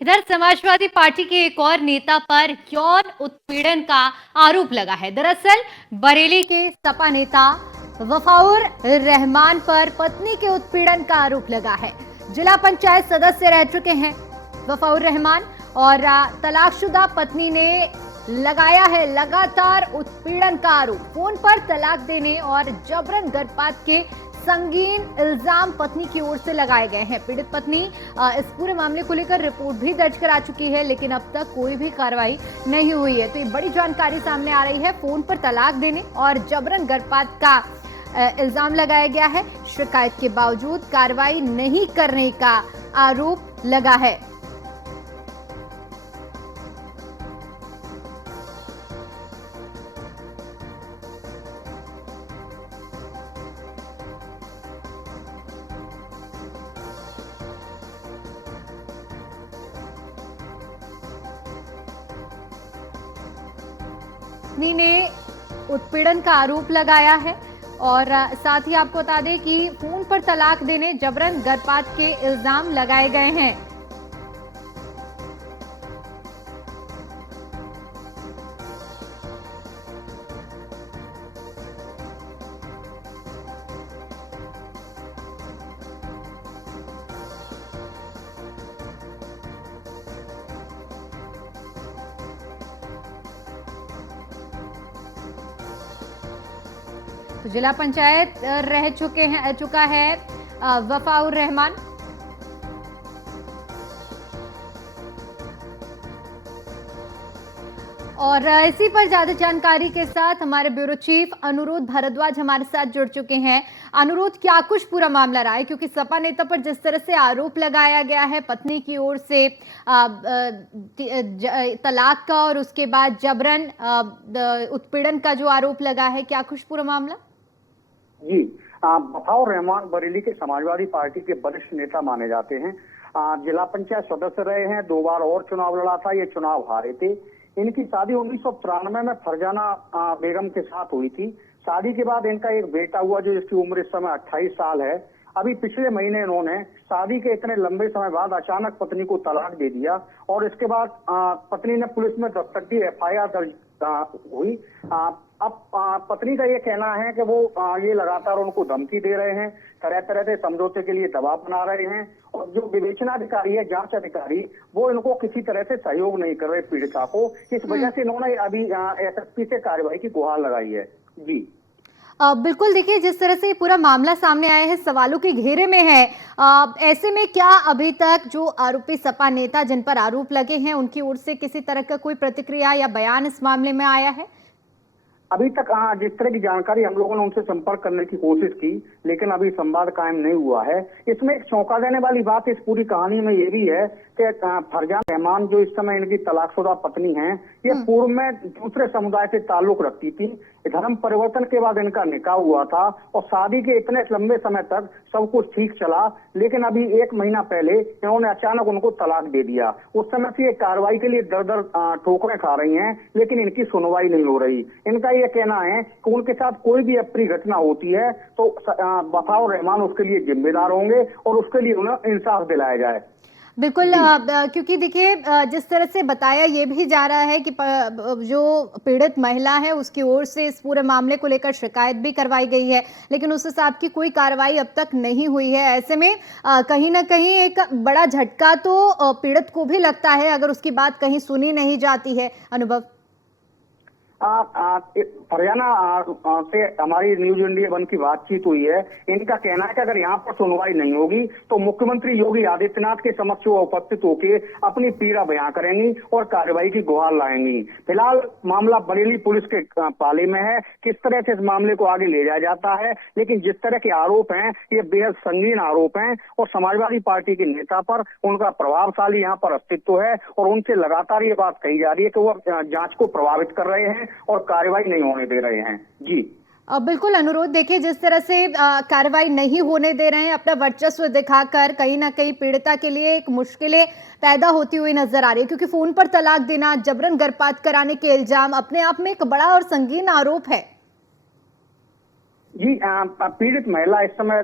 इधर समाजवादी पार्टी के एक और नेता पर यौन उत्पीड़न का आरोप लगा है। दरअसल बरेली के सपा नेता वफाउर रहमान पर पत्नी के उत्पीड़न का आरोप लगा है। जिला पंचायत सदस्य रह चुके हैं वफाउर रहमान और तलाकशुदा पत्नी ने लगाया है लगातार उत्पीड़न का आरोप। फोन पर तलाक देने और जबरन गर्भपात के संगीन इल्जाम पत्नी की ओर से लगाए गए हैं। पीड़ित पत्नी इस पूरे मामले को लेकर रिपोर्ट भी दर्ज करा चुकी है, लेकिन अब तक कोई भी कार्रवाई नहीं हुई है। तो ये बड़ी जानकारी सामने आ रही है। फोन पर तलाक देने और जबरन गर्भपात का इल्जाम लगाया गया है। शिकायत के बावजूद कार्रवाई नहीं करने का आरोप लगा है। पत्नी ने उत्पीड़न का आरोप लगाया है और साथ ही आपको बता दें कि फोन पर तलाक देने जबरन गर्भपात के इल्जाम लगाए गए हैं। तो जिला पंचायत रह चुका है वफाउर रहमान। और इसी पर ज्यादा जानकारी के साथ हमारे ब्यूरो चीफ अनुरोध भारद्वाज हमारे साथ जुड़ चुके हैं। अनुरोध, क्या कुछ पूरा मामला रहा है, क्योंकि सपा नेता पर जिस तरह से आरोप लगाया गया है पत्नी की ओर से तलाक का और उसके बाद जबरन उत्पीड़न का जो आरोप लगा है, क्या कुछ पूरा मामला? जी, वफाउर रहमान बरेली के समाजवादी पार्टी के वरिष्ठ नेता माने जाते हैं। जिला पंचायत सदस्य रहे हैं, 2 बार और चुनाव लड़ा था, ये चुनाव हारे थे। इनकी शादी 1993 में फरजाना बेगम के साथ हुई थी। शादी के बाद इनका एक बेटा हुआ जो जिसकी उम्र इस समय 28 साल है। अभी पिछले महीने इन्होंने शादी के इतने लंबे समय बाद अचानक पत्नी को तलाक दे दिया और इसके बाद पत्नी ने पुलिस में दस्तक दी, FIR दर्ज हुई। अब पत्नी का ये कहना है कि वो ये लगातार उनको धमकी दे रहे हैं, तरह तरह से समझौते के लिए दबाव बना रहे हैं और जो विवेचनाधिकारी है, जांच अधिकारी, वो इनको किसी तरह से सहयोग नहीं कर रहे पीड़िता को। इस वजह से इन्होंने अभी SSP से कार्रवाई की गुहार लगाई है। जी बिल्कुल, देखिए जिस तरह से पूरा मामला सामने आया है सवालों के घेरे में है। ऐसे में क्या अभी तक जो आरोपी सपा नेता जिन पर आरोप लगे हैं उनकी ओर से किसी तरह का कोई प्रतिक्रिया या बयान इस मामले में आया है? अभी तक जिस तरह की जानकारी हम लोगों ने उनसे संपर्क करने की कोशिश की, लेकिन अभी संवाद कायम नहीं हुआ है। इसमें एक चौंका देने वाली बात इस पूरी कहानी में ये भी है कि फरजान रहमान जो इस समय इनकी तलाकशुदा पत्नी हैं, ये पूर्व में दूसरे समुदाय से ताल्लुक रखती थी। धर्म परिवर्तन के बाद इनका निकाह हुआ था और शादी के इतने लंबे समय तक सब कुछ ठीक चला, लेकिन अभी 1 महीना पहले इन्होंने अचानक उनको तलाक दे दिया। उस समय से ये कार्रवाई के लिए दर दर ठोकरें खा रही हैं, लेकिन इनकी सुनवाई नहीं हो रही। इनका ये कहना है कि उनके साथ कोई भी अप्रिय घटना होती है तो वफाउर रहमान उसके लिए जिम्मेदार होंगे और उसके लिए उन्हें इंसाफ दिलाया जाए। बिल्कुल, क्योंकि देखिए जिस तरह से बताया ये भी जा रहा है कि जो पीड़ित महिला है उसकी ओर से इस पूरे मामले को लेकर शिकायत भी करवाई गई है, लेकिन उस हिसाब की कोई कार्रवाई अब तक नहीं हुई है। ऐसे में कहीं ना कहीं एक बड़ा झटका तो पीड़ित को भी लगता है अगर उसकी बात कहीं सुनी नहीं जाती है। अनुभव, हरियाणा से हमारी न्यूज इंडिया 1 की बातचीत हुई है। इनका कहना है कि अगर यहाँ पर सुनवाई नहीं होगी तो मुख्यमंत्री योगी आदित्यनाथ के समक्ष वो उपस्थित होकर अपनी पीड़ा बयां करेंगी और कार्रवाई की गुहार लाएंगी। फिलहाल मामला बरेली पुलिस के पाले में है, किस तरह से इस मामले को आगे ले जाया जाता है, लेकिन जिस तरह के आरोप हैं ये बेहद संगीन आरोप हैं और समाजवादी पार्टी के नेता पर उनका प्रभावशाली यहाँ पर अस्तित्व है और उनसे लगातार ये बात कही जा रही है कि वो जांच को प्रभावित कर रहे हैं और कार्रवाई नहीं होने दे रहे हैं। जी बिल्कुल अनुरोध, देखिए जिस तरह से कार्रवाई नहीं होने दे रहे हैं, अपना वर्चस्व दिखाकर कहीं ना कहीं पीड़िता के लिए एक मुश्किलें पैदा होती हुई नजर आ रही है, क्योंकि फोन पर तलाक देना, जबरन गर्भपात कराने के इल्जाम अपने आप में एक बड़ा और संगीन आरोप है। जी पीड़ित महिला इस समय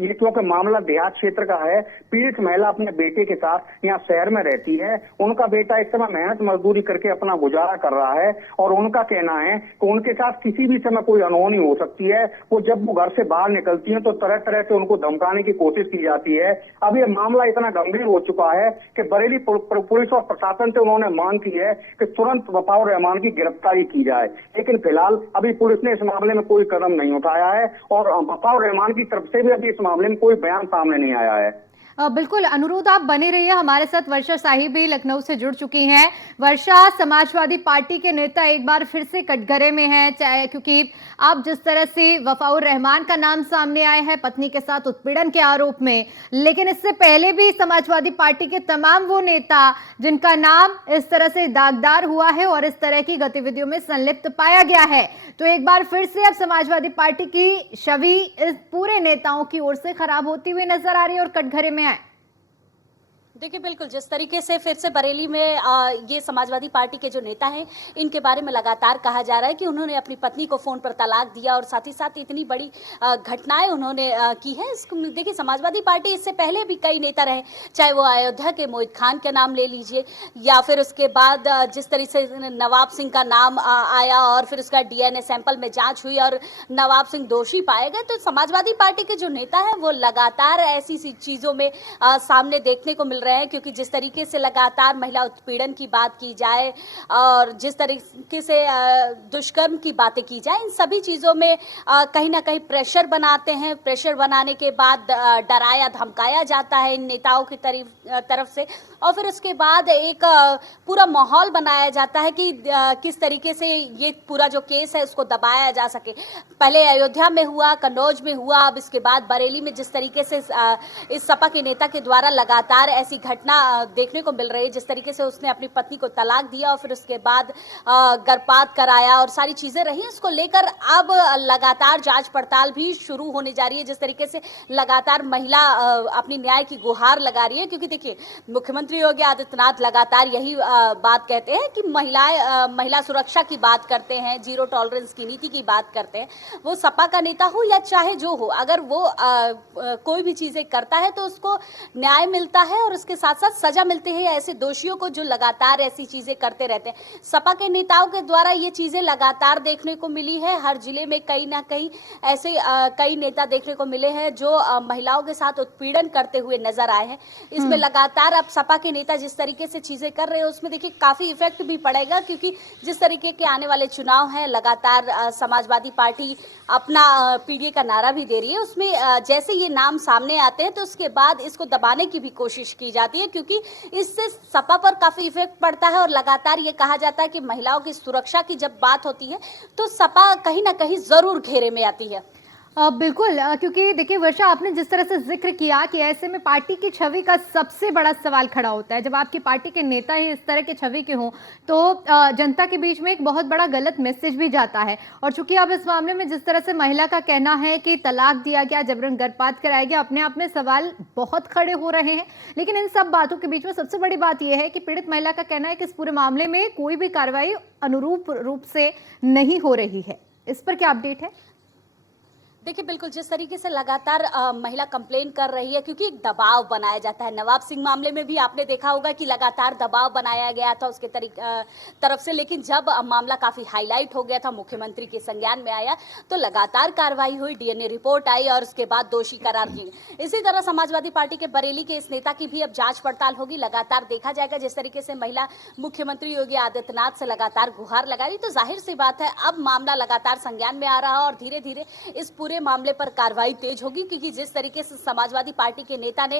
ये क्योंकि मामला देहात क्षेत्र का है, पीड़ित महिला अपने बेटे के साथ यहाँ शहर में रहती है। उनका बेटा इस समय मेहनत मजदूरी करके अपना गुजारा कर रहा है और उनका कहना है कि उनके साथ किसी भी समय कोई अनहोनी हो सकती है। वो जब वो घर से बाहर निकलती है तो तरह तरह से उनको धमकाने की कोशिश की जाती है। अब ये मामला इतना गंभीर हो चुका है कि बरेली पुलिस और प्रशासन से उन्होंने मांग की है कि तुरंत वफाउर रहमान की गिरफ्तारी की जाए, लेकिन फिलहाल अभी पुलिस ने इस मामले में कोई कदम नहीं उठाया है और वफाउर रहमान की तरफ से भी अभी इस मामले में कोई बयान सामने नहीं आया है। बिल्कुल अनुरोध, आप बने रहिए हमारे साथ। वर्षा साहिब भी लखनऊ से जुड़ चुकी हैं। वर्षा, समाजवादी पार्टी के नेता एक बार फिर से कटघरे में हैं, चाहे क्योंकि आप जिस तरह से वफाउर रहमान का नाम सामने आया है पत्नी के साथ उत्पीड़न के आरोप में, लेकिन इससे पहले भी समाजवादी पार्टी के तमाम वो नेता जिनका नाम इस तरह से दागदार हुआ है और इस तरह की गतिविधियों में संलिप्त पाया गया है, तो एक बार फिर से अब समाजवादी पार्टी की छवि इस पूरे नेताओं की ओर से खराब होती हुई नजर आ रही है और कटघरे में आए। देखिए बिल्कुल, जिस तरीके से फिर से बरेली में ये समाजवादी पार्टी के जो नेता हैं इनके बारे में लगातार कहा जा रहा है कि उन्होंने अपनी पत्नी को फोन पर तलाक दिया और साथ ही साथ इतनी बड़ी घटनाएं उन्होंने की है। देखिए समाजवादी पार्टी इससे पहले भी कई नेता रहे, चाहे वो अयोध्या के मोहित खान का नाम ले लीजिए या फिर उसके बाद जिस तरीके से नवाब सिंह का नाम आया और फिर उसका DNA सैंपल में जाँच हुई और नवाब सिंह दोषी पाए गए। तो समाजवादी पार्टी के जो नेता है वो लगातार ऐसी चीजों में सामने देखने को मिल रहे हैं, क्योंकि जिस तरीके से लगातार महिला उत्पीड़न की बात की जाए और जिस तरीके से दुष्कर्म की बातें की जाए, इन सभी चीजों में कहीं ना कहीं प्रेशर बनाते हैं। प्रेशर बनाने के बाद डराया धमकाया जाता है इन नेताओं की तरफ से और फिर उसके बाद एक पूरा माहौल बनाया जाता है कि किस तरीके से ये पूरा जो केस है उसको दबाया जा सके। पहले अयोध्या में हुआ, कन्नौज में हुआ, अब इसके बाद बरेली में जिस तरीके से इस सपा के नेता के द्वारा लगातार ऐसी घटना देखने को मिल रही है, जिस तरीके से उसने अपनी पत्नी को तलाक दिया और फिर उसके बाद गर्भपात कराया और सारी चीजें रही, उसको लेकर अब लगातार जांच पड़ताल भी शुरू होने जा रही है। जिस तरीके से लगातार महिला अपनी न्याय की गुहार लगा रही है, क्योंकि देखिए मुख्यमंत्री योगी आदित्यनाथ लगातार यही बात कहते हैं कि महिला सुरक्षा की बात करते हैं, जीरो टॉलरेंस की नीति की बात करते हैं। वो सपा का नेता हो या चाहे जो हो, अगर वो कोई भी चीजें करता है तो उसको न्याय मिलता है और उसके साथ साथ सजा मिलती है ऐसे दोषियों को जो लगातार ऐसी चीजें करते रहते हैं। सपा के नेताओं के द्वारा ये चीजें लगातार देखने को मिली है। हर जिले में कहीं ना कहीं ऐसे कई नेता देखने को मिले हैं जो महिलाओं के साथ उत्पीड़न करते हुए नजर आए हैं। इसमें लगातार अब सपा के नेता जिस तरीके से चीजें कर रहे हैं उसमें देखिए काफी इफेक्ट भी पड़ेगा, क्योंकि जिस तरीके के आने वाले चुनाव हैं, लगातार समाजवादी पार्टी अपना PDA का नारा भी दे रही है। उसमें जैसे ये नाम सामने आते हैं तो उसके बाद इसको दबाने की भी कोशिश की जाती है, क्योंकि इससे सपा पर काफी इफेक्ट पड़ता है और लगातार ये कहा जाता है कि महिलाओं की सुरक्षा की जब बात होती है तो सपा कहीं ना कहीं जरूर घेरे में आती है। बिल्कुल, क्योंकि देखिए वर्षा, आपने जिस तरह से जिक्र किया कि ऐसे में पार्टी की छवि का सबसे बड़ा सवाल खड़ा होता है। जब आपकी पार्टी के नेता ही इस तरह के छवि के हों तो जनता के बीच में एक बहुत बड़ा गलत मैसेज भी जाता है। और चूंकि अब इस मामले में जिस तरह से महिला का कहना है कि तलाक दिया गया, जबरन गर्भपात कराया गया, अपने आप में सवाल बहुत खड़े हो रहे हैं। लेकिन इन सब बातों के बीच में सबसे बड़ी बात यह है कि पीड़ित महिला का कहना है कि इस पूरे मामले में कोई भी कार्रवाई अनुरूप रूप से नहीं हो रही है। इस पर क्या अपडेट है? देखिए बिल्कुल, जिस तरीके से लगातार महिला कंप्लेन कर रही है, क्योंकि एक दबाव बनाया जाता है। नवाब सिंह मामले में भी आपने देखा होगा कि लगातार दबाव बनाया गया था उसके तरफ से, लेकिन जब मामला काफी हाईलाइट हो गया था, मुख्यमंत्री के संज्ञान में आया, तो लगातार कार्रवाई हुई, DNA रिपोर्ट आई और उसके बाद दोषी करार दिए। इसी तरह समाजवादी पार्टी के बरेली के इस नेता की भी अब जांच पड़ताल होगी, लगातार देखा जाएगा। जिस तरीके से महिला मुख्यमंत्री योगी आदित्यनाथ से लगातार गुहार लगा रही, तो जाहिर सी बात है अब मामला लगातार संज्ञान में आ रहा है और धीरे धीरे इस पूरे मामले पर कार्रवाई तेज होगी, क्योंकि जिस तरीके से समाजवादी पार्टी के नेता ने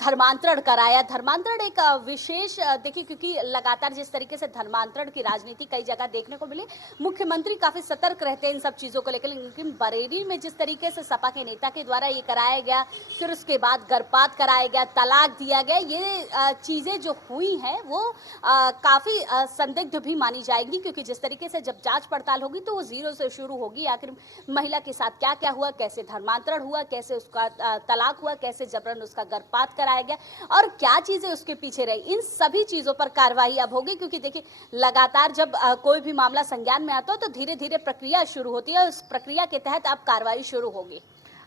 धर्मांतरण कराया, धर्मांतरण एक विशेष देखिए, क्योंकि लगातार जिस तरीके से धर्मांतरण की राजनीति कई जगह देखने को मिली, मुख्यमंत्री काफी सतर्क रहते हैं इन सब चीजों को लेकर। लेकिन बरेली में जिस तरीके से सपा के नेता के द्वारा ये कराया गया, फिर उसके बाद गर्भपात कराया गया, तलाक दिया गया, ये चीजें जो हुई हैं वो काफी संदिग्ध भी मानी जाएंगी, क्योंकि जिस तरीके से जब जांच पड़ताल होगी तो वो जीरो से शुरू होगी। आखिर महिला के साथ क्या क्या क्या हुआ, कैसे धर्मांतरण हुआ, कैसे उसका तलाक हुआ, कैसे जबरन उसका गर्भपात कराया गया और क्या चीजें उसके पीछे रही, इन सभी चीजों पर कार्रवाई अब होगी। क्योंकि देखिए लगातार जब कोई भी मामला संज्ञान में आता हो तो धीरे धीरे प्रक्रिया शुरू होती है और उस प्रक्रिया के तहत अब कार्रवाई शुरू होगी।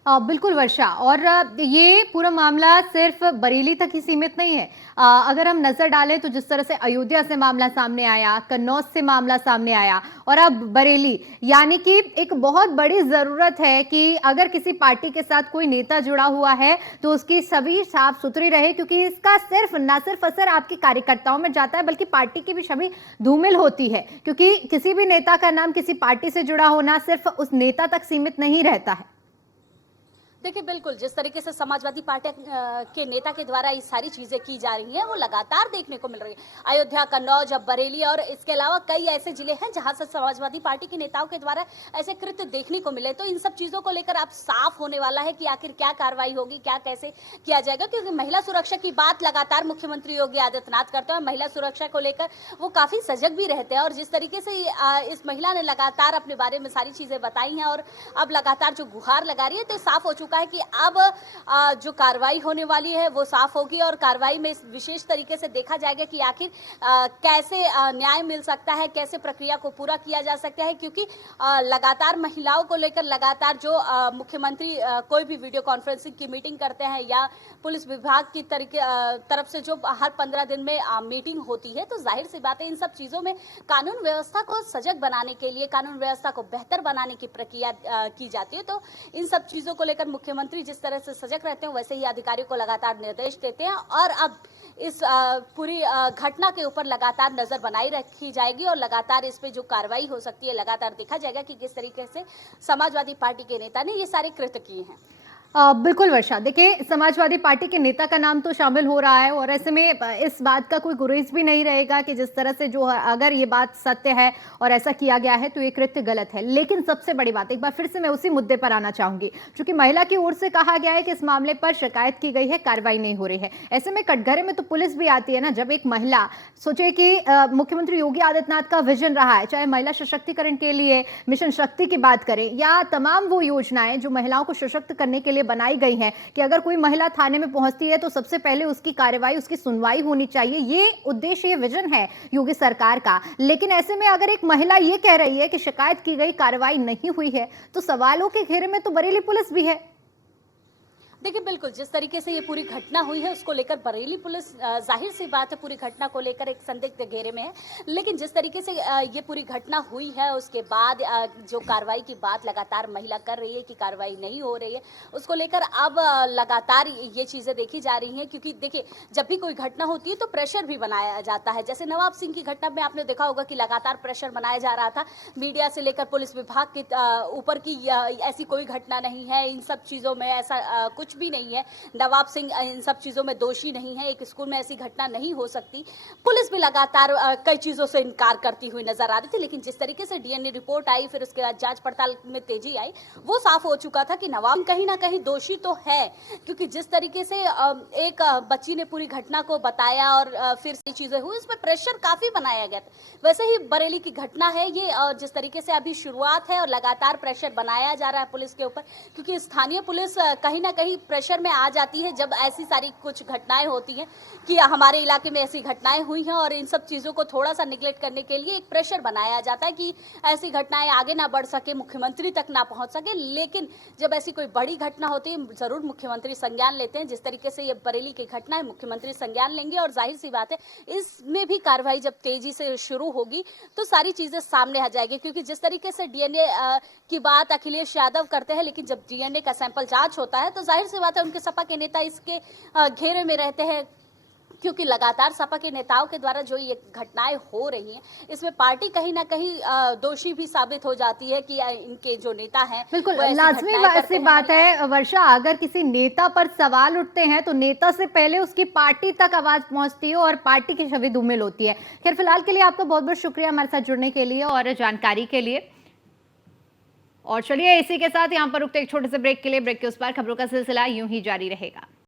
बिल्कुल वर्षा, और ये पूरा मामला सिर्फ बरेली तक ही सीमित नहीं है। अगर हम नजर डालें तो जिस तरह से अयोध्या से मामला सामने आया, कन्नौज से मामला सामने आया और अब बरेली, यानी कि एक बहुत बड़ी जरूरत है कि अगर किसी पार्टी के साथ कोई नेता जुड़ा हुआ है तो उसकी सभी साफ सुथरी रहे, क्योंकि इसका ना सिर्फ असर आपके कार्यकर्ताओं में जाता है बल्कि पार्टी की भी छवि धूमिल होती है, क्योंकि किसी भी नेता का नाम किसी पार्टी से जुड़ा होना सिर्फ उस नेता तक सीमित नहीं रहता है। देखिए बिल्कुल जिस तरीके से समाजवादी पार्टी के नेता के द्वारा ये सारी चीजें की जा रही हैं वो लगातार देखने को मिल रही है। अयोध्या, कन्नौज, अब बरेली और इसके अलावा कई ऐसे जिले हैं जहां से समाजवादी पार्टी के नेताओं के द्वारा ऐसे कृत्य देखने को मिले। तो इन सब चीजों को लेकर अब साफ होने वाला है कि आखिर क्या कार्रवाई होगी, क्या कैसे किया जाएगा। क्योंकि महिला सुरक्षा की बात लगातार मुख्यमंत्री योगी आदित्यनाथ करते हैं। महिला सुरक्षा को लेकर वो काफी सजग भी रहते हैं और जिस तरीके से इस महिला ने लगातार अपने बारे में सारी चीजें बताई हैं और अब लगातार जो गुहार लगा रही है, तो साफ हो चुका है कि अब जो कार्रवाई होने वाली है वो साफ होगी और कार्रवाई में विशेष तरीके से देखा जाएगा कि आखिर कैसे न्याय मिल सकता है, कैसे प्रक्रिया को पूरा किया जा सकता है। क्योंकि लगातार महिलाओं को लेकर लगातार जो मुख्यमंत्री कोई भी वीडियो कॉन्फ्रेंसिंग की मीटिंग करते हैं या पुलिस विभाग की तरफ से जो हर 15 दिन में मीटिंग होती है, तो जाहिर सी बात है इन सब चीजों में कानून व्यवस्था को सजग बनाने के लिए, कानून व्यवस्था को बेहतर बनाने की प्रक्रिया की जाती है। तो इन सब चीजों को लेकर मुख्यमंत्री जिस तरह से सजग रहते हैं वैसे ही अधिकारियों को लगातार निर्देश देते हैं और अब इस पूरी घटना के ऊपर लगातार नजर बनाई रखी जाएगी और लगातार इस पे जो कार्रवाई हो सकती है लगातार देखा जाएगा कि किस तरीके से समाजवादी पार्टी के नेता ने ये सारे कृत्य किए हैं। बिल्कुल वर्षा, देखिए समाजवादी पार्टी के नेता का नाम तो शामिल हो रहा है और ऐसे में इस बात का कोई गुरेज भी नहीं रहेगा कि जिस तरह से जो अगर ये बात सत्य है और ऐसा किया गया है तो ये कृत्य गलत है। लेकिन सबसे बड़ी बात, एक बार फिर से मैं उसी मुद्दे पर आना चाहूंगी, क्योंकि महिला की ओर से कहा गया है कि इस मामले पर शिकायत की गई है, कार्रवाई नहीं हो रही है। ऐसे में कटघरे में तो पुलिस भी आती है ना। जब एक महिला सोचे कि मुख्यमंत्री योगी आदित्यनाथ का विजन रहा है, चाहे महिला सशक्तिकरण के लिए मिशन शक्ति की बात करें या तमाम वो योजनाएं जो महिलाओं को सशक्त करने के लिए बनाई गई हैं कि अगर कोई महिला थाने में पहुंचती है तो सबसे पहले उसकी कार्रवाई, उसकी सुनवाई होनी चाहिए, ये उद्देश्य, ये विजन है योगी सरकार का। लेकिन ऐसे में अगर एक महिला ये कह रही है कि शिकायत की गई, कार्रवाई नहीं हुई है, तो सवालों के घेरे में तो बरेली पुलिस भी है। देखिए बिल्कुल जिस तरीके से ये पूरी घटना हुई है उसको लेकर बरेली पुलिस जाहिर सी बात है पूरी घटना को लेकर एक संदिग्ध घेरे में है। लेकिन जिस तरीके से ये पूरी घटना हुई है उसके बाद जो कार्रवाई की बात लगातार महिला कर रही है कि कार्रवाई नहीं हो रही है, उसको लेकर अब लगातार ये चीजें देखी जा रही हैं। क्योंकि देखिए जब भी कोई घटना होती है तो प्रेशर भी बनाया जाता है। जैसे नवाब सिंह की घटना में आपने देखा होगा कि लगातार प्रेशर बनाया जा रहा था मीडिया से लेकर पुलिस विभाग के ऊपर की ऐसी कोई घटना नहीं है, इन सब चीजों में ऐसा कुछ भी नहीं है, नवाब सिंह इन सब चीजों में दोषी नहीं है, एक स्कूल में ऐसी घटना नहीं हो सकती। पुलिस भी लगातार कई चीजों से इनकार करती हुई नजर आ रही थी। लेकिन जिस तरीके से डीएनए रिपोर्ट आई, फिर उसके बाद जांच पड़ताल में तेजी आई, वो साफ हो चुका था कि नवाब कहीं ना कहीं दोषी तो है। क्योंकि जिस तरीके से एक बच्ची ने पूरी घटना को बताया और फिर से चीजें हुई, इसमें प्रेशर काफी बनाया गया था। वैसे ही बरेली की घटना है ये, जिस तरीके से अभी शुरुआत है और लगातार प्रेशर बनाया जा रहा है पुलिस के ऊपर, क्योंकि स्थानीय पुलिस कहीं ना कहीं प्रेशर में आ जाती है जब ऐसी सारी कुछ घटनाएं होती हैं कि हमारे इलाके में ऐसी घटनाएं हुई हैं और इन सब चीजों को थोड़ा सा निगलेक्ट करने के लिए एक प्रेशर बनाया जाता है कि ऐसी घटनाएं आगे ना बढ़ सके, मुख्यमंत्री तक ना पहुंच सके। लेकिन जब ऐसी कोई बड़ी घटना होती है जरूर मुख्यमंत्री संज्ञान लेते हैं। जिस तरीके से ये बरेली की घटना है, मुख्यमंत्री संज्ञान लेंगे और जाहिर सी बात है इसमें भी कार्रवाई जब तेजी से शुरू होगी तो सारी चीजें सामने आ जाएगी। क्योंकि जिस तरीके से डीएनए की बात अखिलेश यादव करते हैं, लेकिन जब डीएनए का सैंपल जांच होता है तो जाहिर सी बात है उनके सपा के नेता इसके घेरे में रहते हैं। क्योंकि लगातार सपा के नेताओं के द्वारा जो ये घटनाएं हो रही हैं, इसमें पार्टी कहीं ना कहीं दोषी भी साबित हो जाती है कि इनके जो नेता हैं। बिल्कुल लाजमी सी बात है वर्षा, अगर किसी नेता पर सवाल उठते हैं तो नेता से पहले उसकी पार्टी तक आवाज पहुंचती है और पार्टी की छवि धूमिल होती है। खैर फिलहाल के लिए आपका बहुत बहुत शुक्रिया हमारे साथ जुड़ने के लिए और जानकारी के लिए। और चलिए इसी के साथ यहाँ पर रुकते एक छोटे से ब्रेक के लिए। ब्रेक के उस पार खबरों का सिलसिला यूं ही जारी रहेगा।